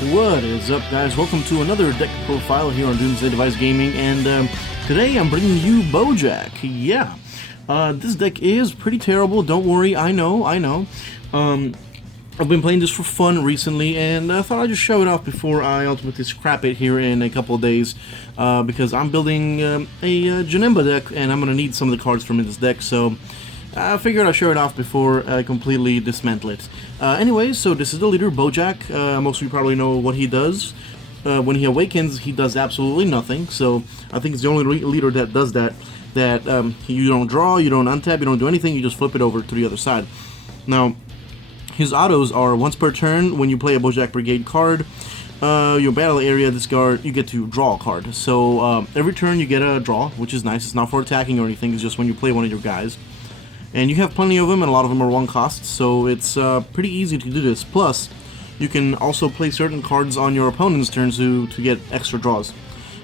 What is up, guys? Welcome to another deck profile here on Doomsday Device Gaming, and today I'm bringing you Boujack. Yeah, this deck is pretty terrible, don't worry, I know. I've been playing this for fun recently, and I thought I'd just show it off before I ultimately scrap it here in a couple of days, because I'm building a Janemba deck, and I'm going to need some of the cards from this deck, so I figured I'd show it off before I completely dismantle it. Anyways, so this is the leader, Boujack. Most of you probably know what he does. When he awakens, he does absolutely nothing, so I think it's the only leader that does that. You don't draw, you don't untap, you don't do anything, you just flip it over to the other side. Now, his autos are once per turn. When you play a Boujack Brigade card, your battle area discard, you get to draw a card. So every turn you get a draw, which is nice. It's not for attacking or anything, it's just when you play one of your guys. And you have plenty of them, and a lot of them are one cost, so it's pretty easy to do this. Plus, you can also play certain cards on your opponent's turns to get extra draws.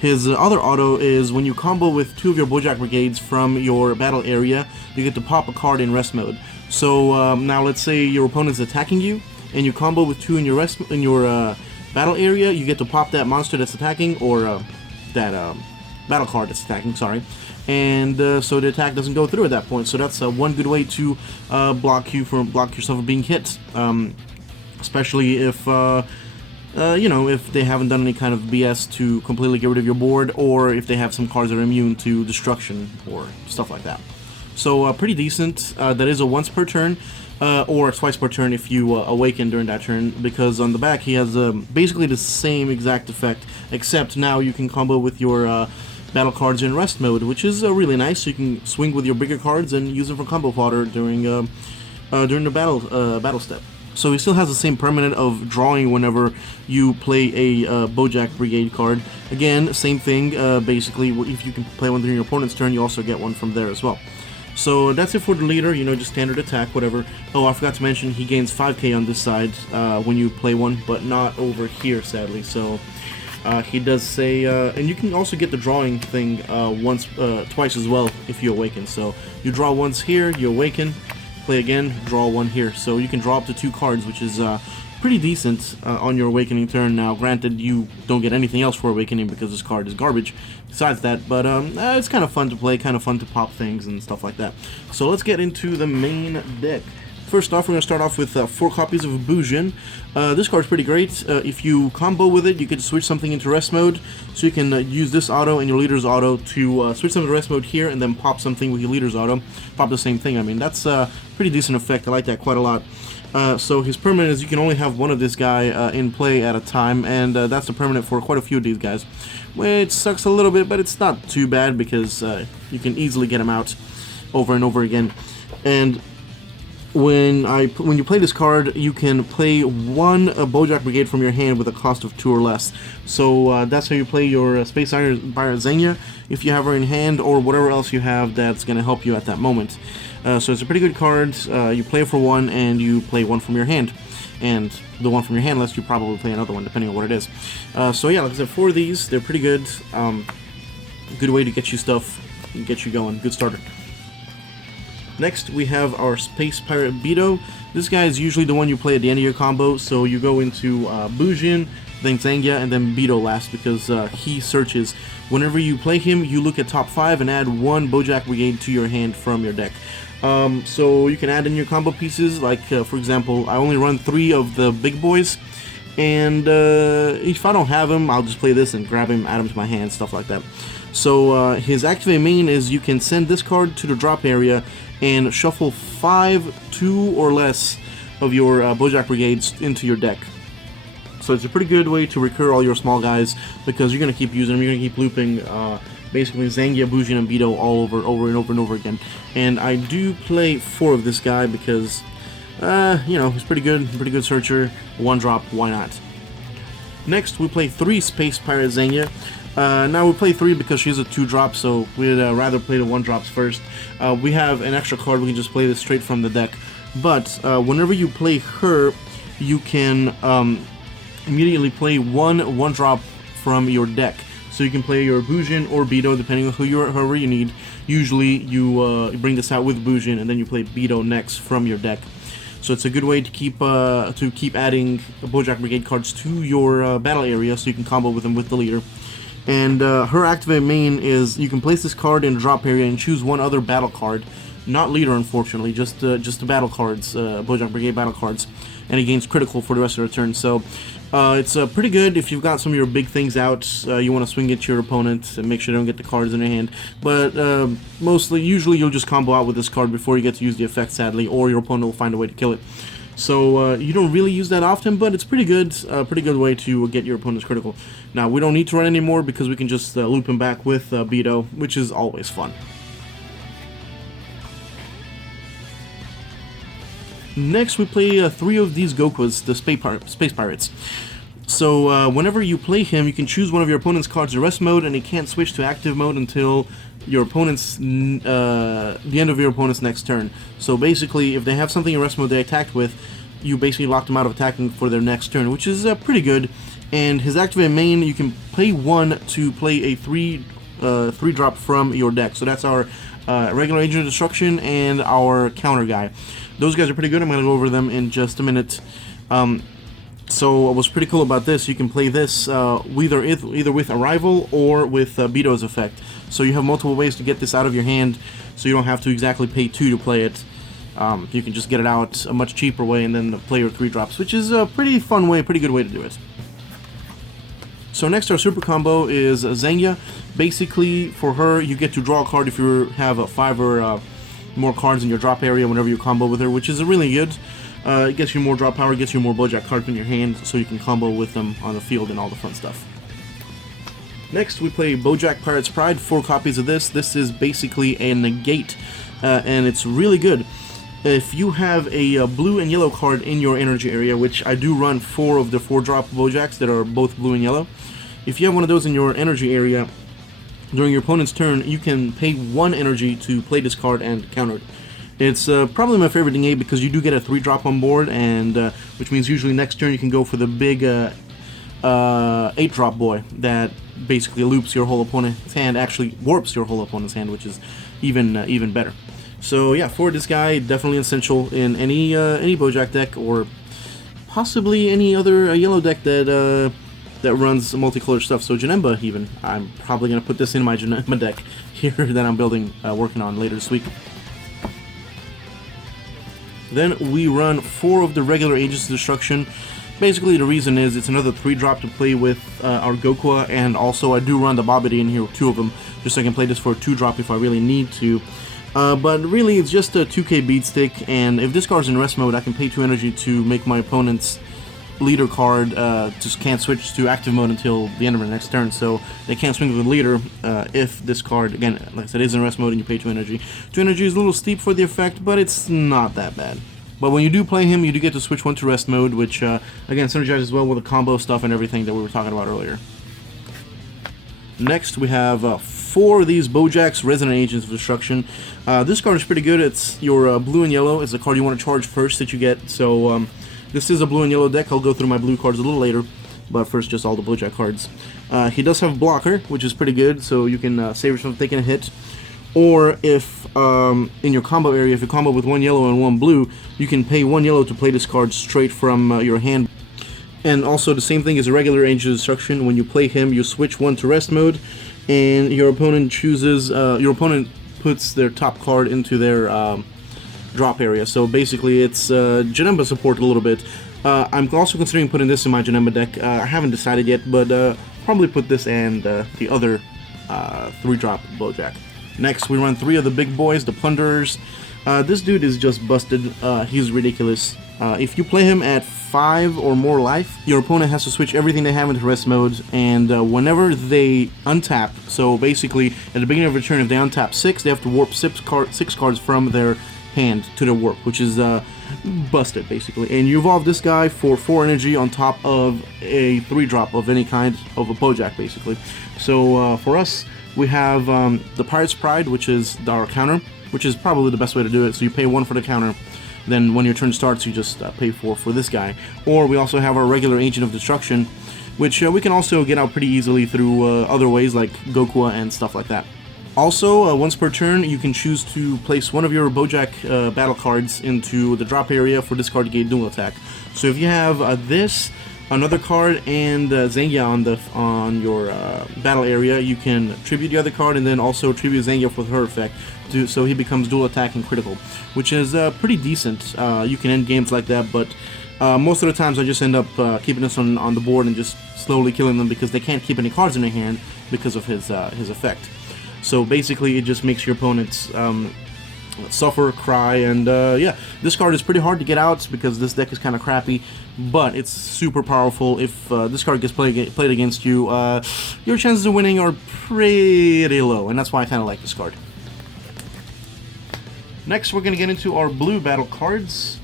His other auto is when you combo with two of your Boujack Brigades from your battle area, you get to pop a card in rest mode. So now let's say your opponent's attacking you, and you combo with two in your battle area, you get to pop that monster that's attacking, or that battle card that's attacking, sorry. And so the attack doesn't go through at that point. So that's one good way to block yourself from being hit, especially if if they haven't done any kind of BS to completely get rid of your board, or if they have some cards that are immune to destruction or stuff like that. So pretty decent. That is a once per turn, or twice per turn if you awaken during that turn, because on the back he has basically the same exact effect, except now you can combo with your battle cards in rest mode, which is really nice. So you can swing with your bigger cards and use them for combo fodder during the battle step. So he still has the same permanent of drawing whenever you play a Boujack Brigade card. Again, same thing. Basically, if you can play one during your opponent's turn, you also get one from there as well. So that's it for the leader. Just standard attack, whatever. Oh, I forgot to mention he gains 5k on this side when you play one, but not over here, sadly. So he does say, and you can also get the drawing thing twice as well if you awaken. So you draw once here, you awaken, play again, draw one here. So you can draw up to 2 cards, which is pretty decent on your awakening turn. Now, granted, you don't get anything else for awakening because this card is garbage besides that, but it's kind of fun to play, kind of fun to pop things and stuff like that. So let's get into the main deck. First off, we're going to start off with 4 copies of Boujack. This card's pretty great. If you combo with it, you can switch something into rest mode, so you can use this auto and your leader's auto to switch something to rest mode here, and then pop something with your leader's auto. Pop the same thing. I mean, that's a pretty decent effect. I like that quite a lot. So his permanent is you can only have one of this guy in play at a time, and that's the permanent for quite a few of these guys. Which sucks a little bit, but it's not too bad because you can easily get him out over and over again. And when you play this card, you can play one Boujack Brigade from your hand with a cost of 2 or less. So that's how you play your Space Iron by Xenia, if you have her in hand, or whatever else you have that's going to help you at that moment. So it's a pretty good card. You play it for 1, and you play 1 from your hand. And the one from your hand lets you probably play another one, depending on what it is. So yeah, like I said, 4 of these, they're pretty good. Good way to get you stuff, and get you going. Good starter. Next, we have our Space Pirate Beto. This guy is usually the one you play at the end of your combo, so you go into Boujack, then Zenga, and then Beto last, because he searches. Whenever you play him, you look at top 5 and add 1 Boujack Brigade to your hand from your deck. So you can add in your combo pieces, like for example, I only run 3 of the big boys, and if I don't have him, I'll just play this and grab him, add him to my hand, stuff like that. So his activate main is you can send this card to the drop area and shuffle 5, 2 or less of your Boujack Brigades into your deck. So it's a pretty good way to recur all your small guys, because you're going to keep using them, you're going to keep looping basically Zenga, Boujack, and Beto all over and over again. And I do play 4 of this guy because, he's pretty good searcher, 1 drop, why not? Next, we play 3 Space Pirate Xenia. Now we play 3 because she's a 2-drop, so we'd rather play the 1-drops first. We have an extra card, we can just play this straight from the deck. But whenever you play her, you can immediately play 1 1-drop from your deck. So you can play your Boujack or Beto, depending on whoever you need. Usually you bring this out with Boujack, and then you play Beto next from your deck. So it's a good way to keep adding Boujack Brigade cards to your battle area, so you can combo with them with the leader. And her activate main is you can place this card in a drop area and choose one other battle card, not leader unfortunately, just the battle cards, Boujack Brigade battle cards, and it gains critical for the rest of the turn. So it's pretty good if you've got some of your big things out. You want to swing at your opponent and make sure they don't get the cards in their hand. But usually you'll just combo out with this card before you get to use the effect, sadly, or your opponent will find a way to kill it. So you don't really use that often, but it's pretty good way to get your opponent's critical. Now, we don't need to run anymore because we can just loop him back with Beto, which is always fun. Next, we play 3 of these Gokuas, the Space Pirates. So whenever you play him, you can choose one of your opponent's cards to rest mode, and he can't switch to active mode until your opponent's the end of your opponent's next turn. So basically, if they have something in rest mode they attacked with, you basically lock them out of attacking for their next turn, which is pretty good. And his activate main, you can play 1 to play a 3-drop from your deck. So that's our regular Agent of Destruction and our counter guy. Those guys are pretty good. I'm going to go over them in just a minute. So what's pretty cool about this, you can play this either with Arrival or with Beto's effect. So you have multiple ways to get this out of your hand, so you don't have to exactly pay 2 to play it. You can just get it out a much cheaper way and then play your 3-drops, which is a pretty fun way, pretty good way to do it. So next, our super combo is Xenia. Basically, for her, you get to draw a card if you have 5 or more cards in your drop area whenever you combo with her, which is really good. It gets you more drop power, gets you more Boujack cards in your hand, so you can combo with them on the field and all the fun stuff. Next, we play Boujack Pirate's Pride, 4 copies of this. This is basically a negate, and it's really good. If you have a blue and yellow card in your energy area, which I do run 4 of the 4-drop Boujacks that are both blue and yellow, if you have one of those in your energy area, during your opponent's turn, you can pay 1 energy to play this card and counter it. It's probably my favorite negate because you do get a 3-drop on board, and which means usually next turn you can go for the big 8-drop boy that basically loops your whole opponent's hand, actually warps your whole opponent's hand, which is even better. So yeah, for this guy, definitely essential in any Boujack deck, or possibly any other yellow deck that runs multicolor stuff. So Janemba, even, I'm probably gonna put this in my Janemba deck here that I'm building, working on later this week. Then we run 4 of the regular Agents of Destruction. Basically, the reason is it's another 3-drop to play with our Gokua, and also I do run the Babidi in here, 2 of them, just so I can play this for a 2-drop if I really need to. But really, it's just a 2k beat stick, and if this card's in rest mode, I can pay 2 energy to make my opponent's leader card just can't switch to active mode until the end of the next turn, so they can't swing with the leader if this card, again, like I said, is in rest mode and you pay 2 energy. 2 energy is a little steep for the effect, but it's not that bad. But when you do play him, you do get to switch 1 to rest mode, which, again, synergizes well with the combo stuff and everything that we were talking about earlier. Next, we have 4 of these Boujack's Resonant Agents of Destruction. This card is pretty good. It's your blue and yellow. It's the card you want to charge first that you get, so this is a blue and yellow deck. I'll go through my blue cards a little later, but first just all the Boujack cards. He does have blocker, which is pretty good, so you can save yourself from taking a hit. Or if in your combo area, if you combo with 1 yellow and 1 blue, you can pay 1 yellow to play this card straight from your hand. And also the same thing as a regular Agent of Destruction. When you play him, you switch 1 to rest mode, and your opponent chooses. Your opponent puts their top card into their drop area. So basically, it's Janemba support a little bit. I'm also considering putting this in my Janemba deck. I haven't decided yet, but probably put this and the other 3-drop Boujack. Next, we run 3 of the big boys, the plunderers. This dude is just busted. He's ridiculous. If you play him at 5 or more life, your opponent has to switch everything they have into rest mode, and whenever they untap, so basically at the beginning of a turn, if they untap 6, they have to warp 6 cards from their hand to their warp, which is busted basically. And you evolve this guy for 4 energy on top of a 3-drop of any kind of a Boujack basically. So for us, we have the Pirate's Pride, which is our counter, which is probably the best way to do it. So you pay 1 for the counter, then when your turn starts, you just pay 4 for this guy. Or we also have our regular Agent of Destruction, which we can also get out pretty easily through other ways like Gokua and stuff like that. Also, once per turn, you can choose to place one of your Boujack battle cards into the drop area for this card to gain dual attack. So if you have this, another card, and Xenia on your battle area, you can tribute the other card and then also tribute Zenga with her effect, so he becomes dual attack and critical, which is pretty decent. You can end games like that, but most of the times I just end up keeping this on the board and just slowly killing them because they can't keep any cards in their hand because of his effect. So basically, it just makes your opponents suffer, cry, and yeah, this card is pretty hard to get out because this deck is kind of crappy, but it's super powerful. If this card gets played against you, your chances of winning are pretty low, and that's why I kind of like this card. Next, we're going to get into our blue battle cards.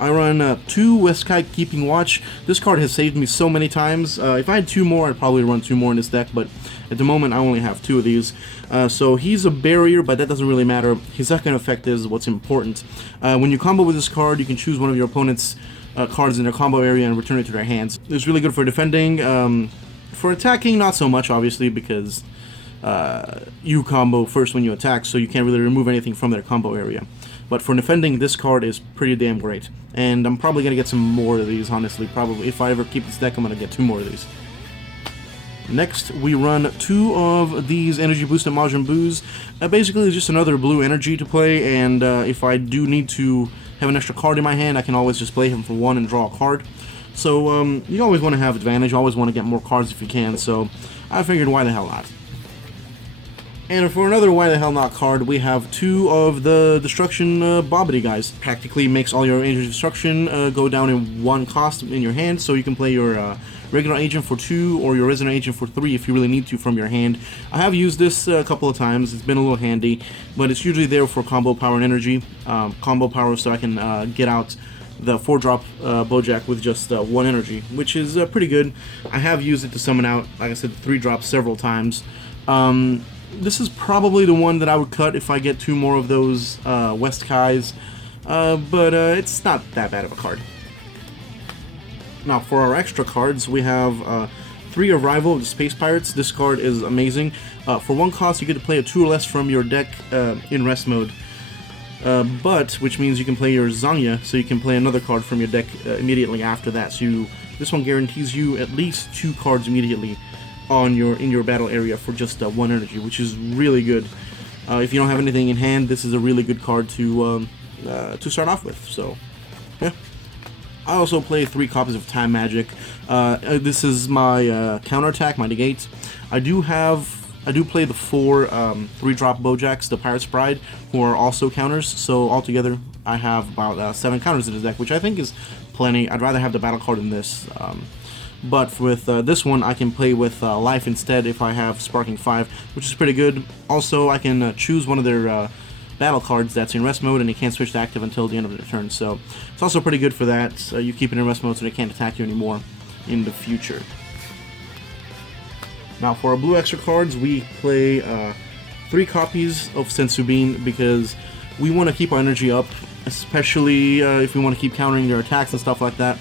I run 2 Westkite Keeping Watch. This card has saved me so many times. If I had 2 more, I'd probably run 2 more in this deck, but at the moment I only have 2 of these. So he's a barrier, but that doesn't really matter. His second effect is what's important. When you combo with this card, you can choose one of your opponent's cards in their combo area and return it to their hands. It's really good for defending. For attacking, not so much, obviously, because you combo first when you attack, so you can't really remove anything from their combo area. But for defending, this card is pretty damn great. And I'm probably going to get some more of these, honestly. Probably, if I ever keep this deck, I'm going to get 2 more of these. Next, we run 2 of these energy boosted marjoram boos. Basically, it's just another blue energy to play, and if I do need to have an extra card in my hand, I can always just play him for 1 and draw a card. So, you always want to have advantage, you always want to get more cards if you can, so I figured why the hell not. And for another why the hell not card, we have 2 of the Destruction Bobbity guys. Practically makes all your Agent of Destruction go down in 1 cost in your hand, so you can play your regular agent for 2 or your resonant agent for 3 if you really need to from your hand. I have used this a couple of times, it's been a little handy, but it's usually there for combo power and energy. Combo power so I can get out the 4-drop Boujack with just 1 energy, which is pretty good. I have used it to summon out, like I said, 3 drops several times. This is probably the one that I would cut if I get 2 more of those Westkai's, but it's not that bad of a card. Now for our extra cards, we have 3 Arrival of the Space Pirates. This card is amazing. For 1 cost, you get to play a 2 or less from your deck in rest mode, which means you can play your Xenia, so you can play another card from your deck immediately after that. So this one guarantees you at least 2 cards immediately in your battle area for just 1 energy, which is really good. If you don't have anything in hand, this is a really good card to start off with. So, yeah. I also play 3 copies of Time Magic. This is my counterattack, my negate. I do play the 4 3-drop Bojacks, the Pirate's Pride, who are also counters. So altogether, I have about 7 counters in this deck, which I think is plenty. I'd rather have the battle card than this. But with this one, I can play with life instead if I have Sparking 5, which is pretty good. Also, I can choose one of their battle cards that's in rest mode, and they can't switch to active until the end of their turn. So it's also pretty good for that. You keep it in rest mode so they can't attack you anymore in the future. Now for our blue extra cards, we play 3 copies of Sensubin because we want to keep our energy up, especially if we want to keep countering their attacks and stuff like that.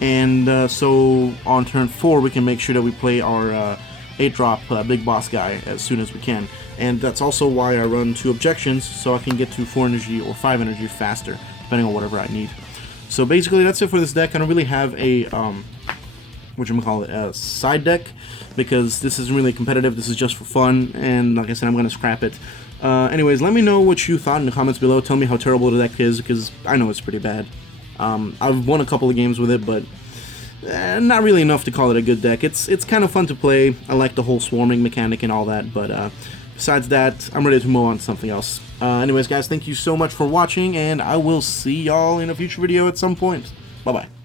And so on turn 4, we can make sure that we play our 8-drop Big Boss guy as soon as we can. And that's also why I run 2 objections, so I can get to 4 energy or 5 energy faster, depending on whatever I need. So basically, that's it for this deck. I don't really have a a side deck, because this isn't really competitive. This is just for fun, and like I said, I'm going to scrap it. Anyways, let me know what you thought in the comments below. Tell me how terrible the deck is, because I know it's pretty bad. I've won a couple of games with it, but not really enough to call it a good deck. It's kind of fun to play. I like the whole swarming mechanic and all that, but besides that, I'm ready to move on to something else. Anyways, guys, thank you so much for watching, and I will see y'all in a future video at some point. Bye-bye.